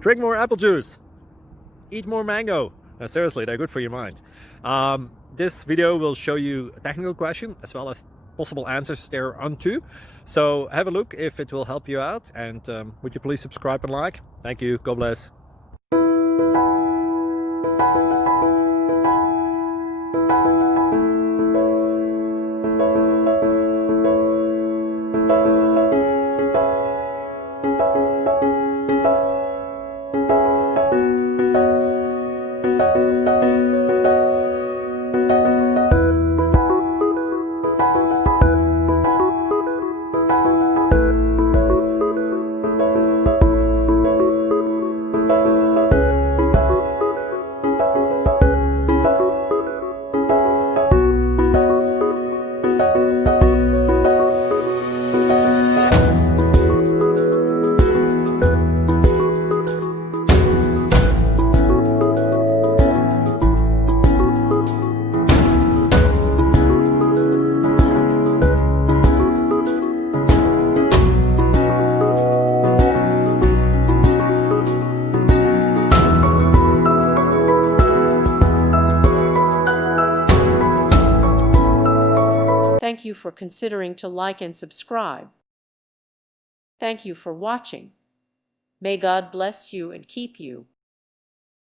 Drink more apple juice. Eat more mango. Seriously, they're good for your mind. This video will show you a technical question as well as possible answers thereunto. So have a look if it will help you out, and would you please subscribe and like? Thank you. God bless. Thank you for considering to like and subscribe. Thank you for watching. May God bless you and keep you.